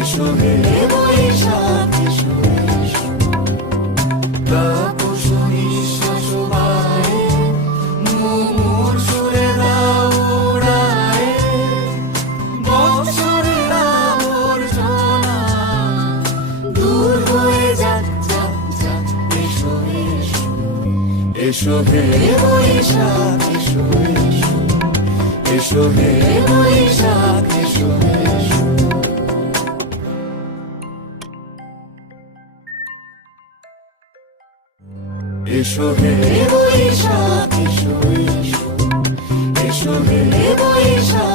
এসো হে বৈশাখ এসো এসো। তাপস নিঃশ্বাস বায়ে মুমুর সুরে দাও উড়ায়ে, বৎসরের আবর্জনা দূর হয়ে যাক যাক যাক। এসো এসো এসো হে বৈশাখ এসো এসো। এসো হে বৈশাখ এসো এসো। এসো হে বৈশাখ এসো এসো। এসো হে বৈশাখ।